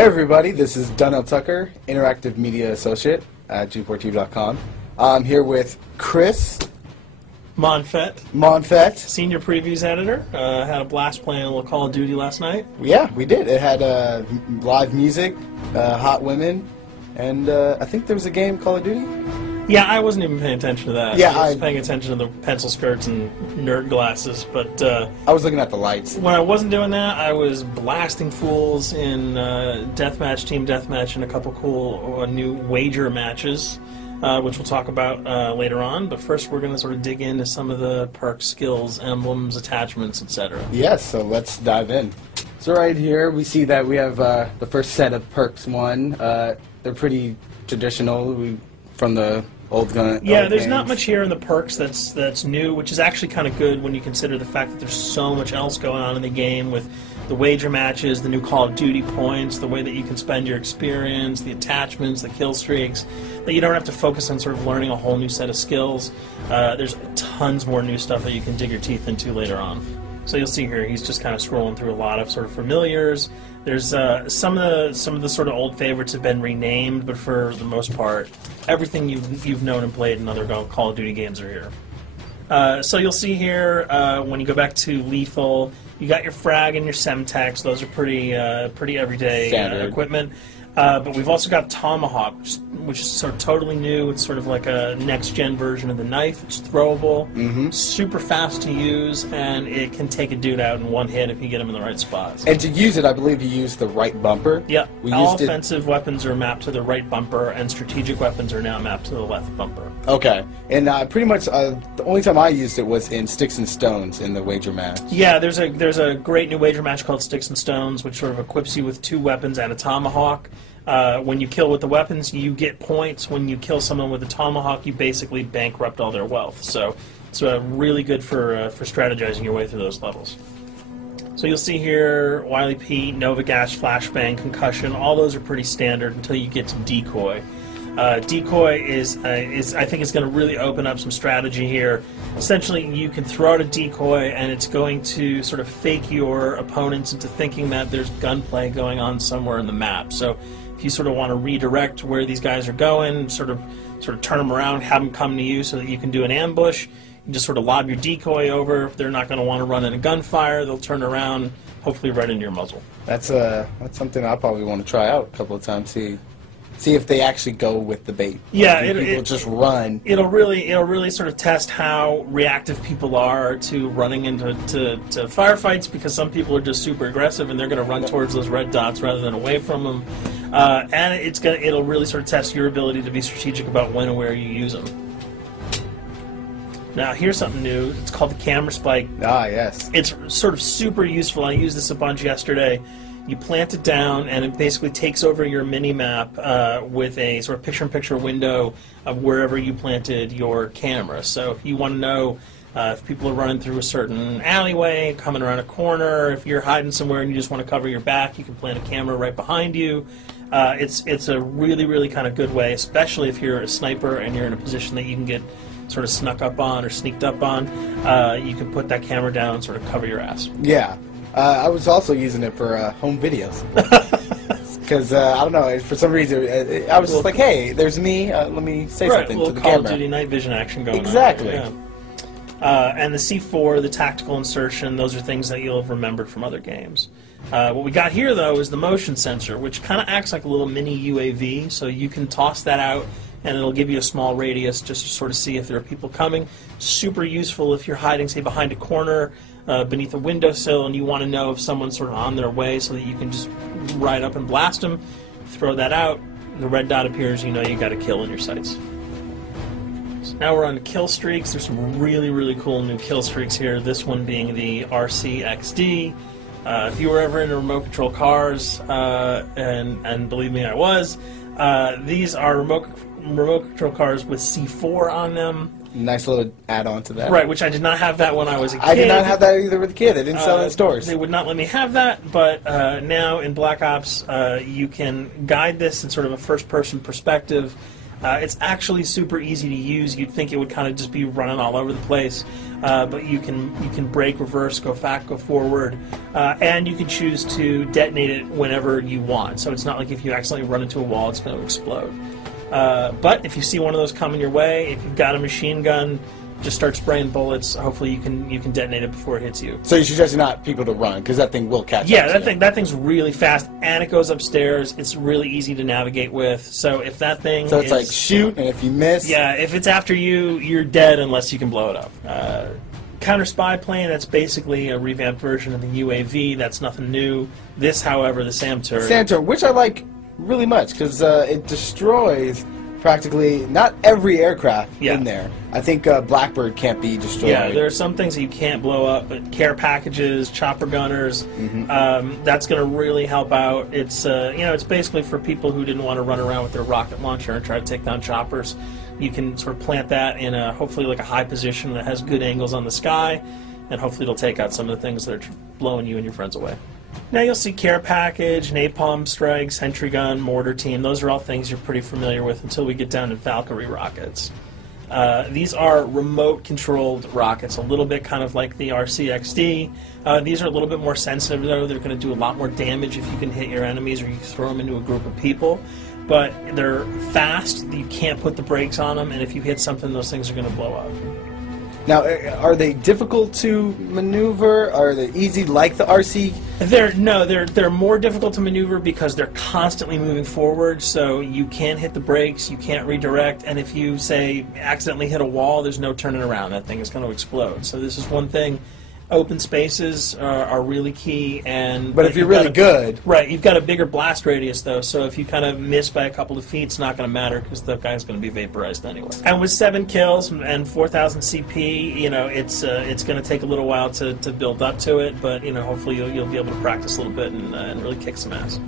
Hey everybody, this is Donnell Tucker, Interactive Media Associate at G4TV.com. I'm here with Chris Monfett, Senior Previews Editor. Had a blast playing a little Call of Duty last night. Yeah, we did. It had live music, hot women, and I think there was a game, Call of Duty? Yeah, I wasn't even paying attention to that. Yeah, I was paying attention to the pencil skirts and nerd glasses, but I was looking at the lights. When I wasn't doing that, I was blasting fools in deathmatch, team deathmatch, and a couple cool new wager matches, which we'll talk about later on. But first, we're going to sort of dig into some of the perks, skills, emblems, attachments, etc. Yes, so let's dive in. So right here, we see that we have the first set of perks one. They're pretty traditional from the old gun. Yeah, old there's games. not much here in the perks that's new, which is actually kind of good when you consider the fact that there's so much else going on in the game with the wager matches, the new Call of Duty points, the way that you can spend your experience, the attachments, the kill streaks, that you don't have to focus on sort of learning a whole new set of skills. There's tons more new stuff that you can dig your teeth into later on. So you'll see here, he's just kind of scrolling through a lot of sort of familiars. There's some of the sort of old favorites have been renamed, but for the most part, everything you've known and played in other Call of Duty games are here. So you'll see here when you go back to lethal, you got your frag and your semtex. Those are pretty everyday equipment. But we've also got Tomahawk, which is sort of totally new. It's sort of like a next-gen version of the knife. It's throwable, super fast to use, and it can take a dude out in one hit if you get him in the right spots. And to use it, I believe you use the right bumper. Yeah, all offensive weapons are mapped to the right bumper, and strategic weapons are now mapped to the left bumper. Okay, and pretty much the only time I used it was in Sticks and Stones in the wager match. Yeah, there's a great new wager match called Sticks and Stones, which sort of equips you with 2 weapons and a tomahawk. When you kill with the weapons, you get points. When you kill someone with a tomahawk, you basically bankrupt all their wealth. So it's really good for strategizing your way through those levels. So you'll see here, Wily Pete, Nova Gash, Flashbang, Concussion, all those are pretty standard until you get to Decoy. Decoy is I think it's going to really open up some strategy here. Essentially, you can throw out a decoy, and it's going to sort of fake your opponents into thinking that there's gunplay going on somewhere in the map. So if you sort of want to redirect where these guys are going, sort of turn them around, have them come to you so that you can do an ambush, you just sort of lob your decoy over. They're not going to want to run in a gunfire. They'll turn around, hopefully right into your muzzle. That's something I probably want to try out a couple of times. See if they actually go with the bait. Yeah, people just run. It'll really sort of test how reactive people are to running into firefights, because some people are just super aggressive and they're going to run towards those red dots rather than away from them. And it'll really sort of test your ability to be strategic about when and where you use them. Now here's something new. It's called the camera spike. Ah, yes. It's sort of super useful. I used this a bunch yesterday. You plant it down, and it basically takes over your mini-map with a sort of picture-in-picture window of wherever you planted your camera. So if you want to know if people are running through a certain alleyway, coming around a corner, if you're hiding somewhere and you just want to cover your back, you can plant a camera right behind you. It's a really kind of good way, especially if you're a sniper and you're in a position that you can get sort of snuck up on or sneaked up on. You can put that camera down and sort of cover your ass. Yeah. I was also using it for home videos. Because, I don't know, for some reason, I was just like, hey, there's me, let me say something to the Call camera. of Duty night vision action going on. Exactly. Yeah. And the C4, the tactical insertion, those are things that you'll have remembered from other games. What we got here, though, is the motion sensor, which kind of acts like a little mini UAV, so you can toss that out, and it'll give you a small radius just to sort of see if there are people coming. Super useful if you're hiding, say, behind a corner, beneath a windowsill, and you want to know if someone's sort of on their way so that you can just ride up and blast them. Throw that out, the red dot appears, you know you got a kill in your sights. So now we're on to kill streaks. There's some really cool new kill streaks here, this one being the RCXD. If you were ever into remote control cars, and believe me, I was, these are remote control cars with C4 on them. Nice little add-on to that. Right, which I did not have that when I was a kid. I did not have that either with a kid. They didn't sell it in stores. They would not let me have that, but now in Black Ops, you can guide this in sort of a first-person perspective. It's actually super easy to use. You'd think it would kind of just be running all over the place, but you can brake, reverse, go back, go forward, and you can choose to detonate it whenever you want. So it's not like if you accidentally run into a wall, it's going to explode. But if you see one of those coming your way, if you've got a machine gun, just start spraying bullets. Hopefully you can detonate it before it hits you. So you suggest not people to run, because that thing will catch up. Yeah, that thing's really fast, and it goes upstairs. It's really easy to navigate with. So if that thing So it's like shoot, and if you miss... Yeah, if it's after you, you're dead unless you can blow it up. Counter spy plane, that's basically a revamped version of the UAV. That's nothing new. This, however, the SAM turret... SAM turret, which I like really much, because it destroys... practically not every aircraft in there. I think Blackbird can't be destroyed. Yeah, there are some things that you can't blow up, but care packages, chopper gunners, that's going to really help out. It's it's basically for people who didn't want to run around with their rocket launcher and try to take down choppers. You can sort of plant that in a hopefully like a high position that has good angles on the sky, and hopefully it'll take out some of the things that are blowing you and your friends away. Now you'll see care package, napalm strike, sentry gun, mortar team. Those are all things you're pretty familiar with until we get down to Valkyrie rockets. These are remote-controlled rockets, a little bit kind of like the RCXD. These are a little bit more sensitive, though. They're going to do a lot more damage if you can hit your enemies or you throw them into a group of people. But they're fast, you can't put the brakes on them, and if you hit something, those things are going to blow up. Now, are they difficult to maneuver? Are they easy like the RC? They're more difficult to maneuver because they're constantly moving forward, so you can't hit the brakes, you can't redirect, and if you, say, accidentally hit a wall, there's no turning around. That thing is going to explode. So this is one thing. Open spaces are really key, but if you're really good, right? You've got a bigger blast radius though, so if you kind of miss by a couple of feet, it's not going to matter because the guy's going to be vaporized anyway. And with 7 kills and 4,000 CP, it's going to take a little while to build up to it, but hopefully you'll be able to practice a little bit and really kick some ass.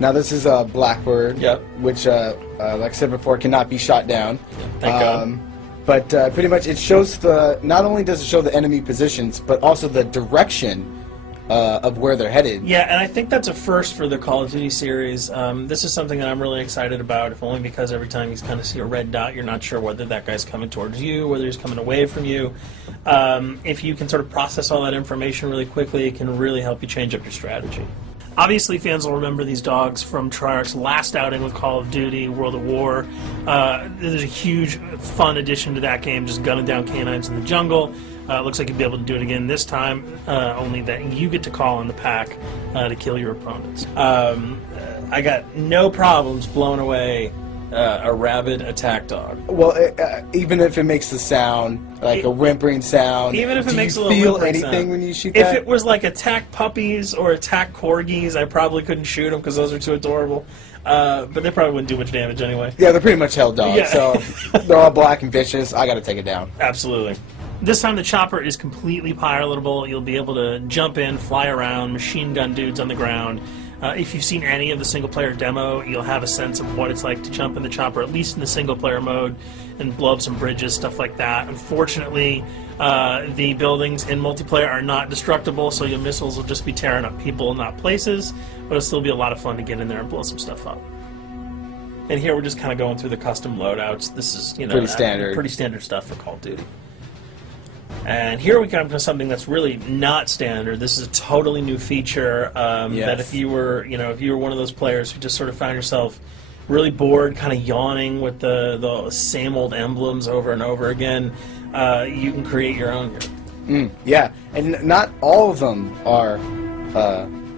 Now this is Blackbird, which, like I said before, cannot be shot down. Yeah, thank God. But pretty much it shows not only does it show the enemy positions, but also the direction of where they're headed. Yeah, and I think that's a first for the Call of Duty series. This is something that I'm really excited about, if only because every time you kind of see a red dot, you're not sure whether that guy's coming towards you, whether he's coming away from you. If you can sort of process all that information really quickly, it can really help you change up your strategy. Obviously, fans will remember these dogs from Treyarch's last outing with Call of Duty, World at War. There's a huge, fun addition to that game, just gunning down canines in the jungle. Looks like you'll be able to do it again this time, only that you get to call in the pack to kill your opponents. I got no problems blowing away a rabid attack dog. Well, even if it makes the sound, like a whimpering sound, even if it makes a little feel whimpering anything sound. when you shoot If that? it was like attack puppies or attack corgis, I probably couldn't shoot them because those are too adorable. But they probably wouldn't do much damage anyway. Yeah, they're pretty much held dogs, Yeah. so they're all black and vicious. I got to take it down. Absolutely. This time the chopper is completely pilotable. You'll be able to jump in, fly around, machine gun dudes on the ground. If you've seen any of the single-player demo, you'll have a sense of what it's like to jump in the chopper, at least in the single-player mode, and blow up some bridges, stuff like that. Unfortunately, the buildings in multiplayer are not destructible, so your missiles will just be tearing up people, not places, but it'll still be a lot of fun to get in there and blow some stuff up. And here we're just kind of going through the custom loadouts. This is, pretty standard stuff for Call of Duty. And here we come to something that's really not standard. This is a totally new feature that if you were one of those players who just sort of found yourself really bored, kind of yawning with the same old emblems over and over again, you can create your own here. Yeah, and not all of them are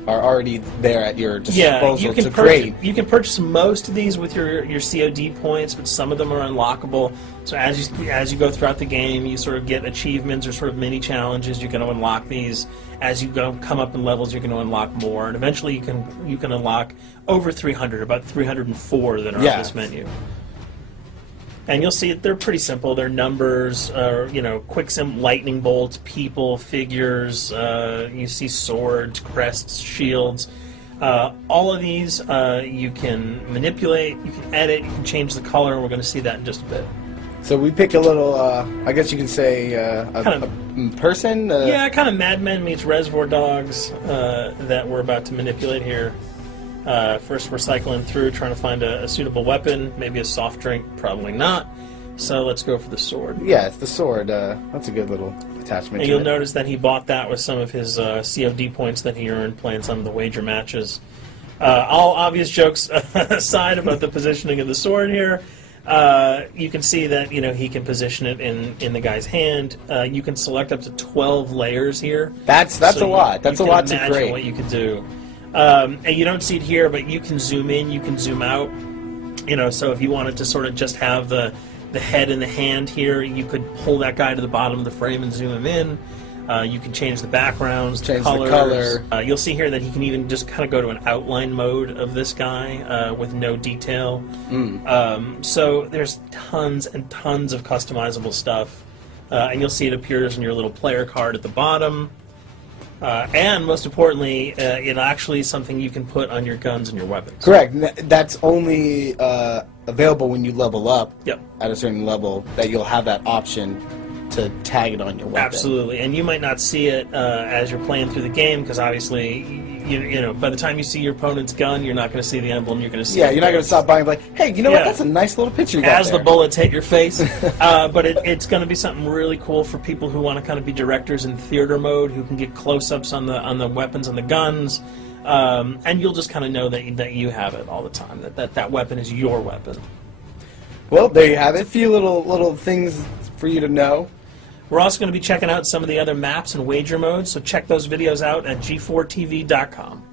already there at your disposal to create. You can purchase most of these with your COD points, but some of them are unlockable. So as you go throughout the game, you sort of get achievements or sort of mini challenges. You're going to unlock these. As you come up in levels, you're going to unlock more, and eventually you can unlock over 300, about 304 that are on this menu. And you'll see they're pretty simple. They're numbers, quick lightning bolts, people, figures. You see swords, crests, shields. All of these you can manipulate, you can edit, you can change the color, and we're going to see that in just a bit. So we pick a little, I guess you can say, a person? Yeah, kind of Mad Men meets Reservoir Dogs that we're about to manipulate here. First, we're cycling through, trying to find a suitable weapon. Maybe a soft drink, probably not. So let's go for the sword. Yeah, it's the sword. That's a good little attachment. And you'll notice that he bought that with some of his COD points that he earned playing some of the wager matches. All obvious jokes aside about the positioning of the sword here, you can see that he can position it in the guy's hand. You can select up to 12 layers here. That's a lot. That's a lot to imagine create. what you could do. And you don't see it here, but you can zoom in, you can zoom out. So if you wanted to sort of just have the head and the hand here, you could pull that guy to the bottom of the frame and zoom him in. You can change the backgrounds, change colors. the color. You'll see here that he can even just kind of go to an outline mode of this guy with no detail. So there's tons and tons of customizable stuff. And you'll see it appears in your little player card at the bottom. And most importantly, it actually is something you can put on your guns and your weapons. Correct. That's only available when you level up at a certain level, that you'll have that option to tag it on your weapon. Absolutely. And you might not see it as you're playing through the game, because obviously, by the time you see your opponent's gun, you're not going to see the emblem. You're going to see you're not going to stop by and be like, hey, you know what? That's a nice little picture you got as there. The bullets hit your face. But it's going to be something really cool for people who want to kind of be directors in theater mode, who can get close-ups on the weapons and the guns. And you'll just kind of know that you have it all the time, that weapon is your weapon. Well, there you have it. A few little things for you to know. We're also going to be checking out some of the other maps and wager modes, so check those videos out at g4tv.com.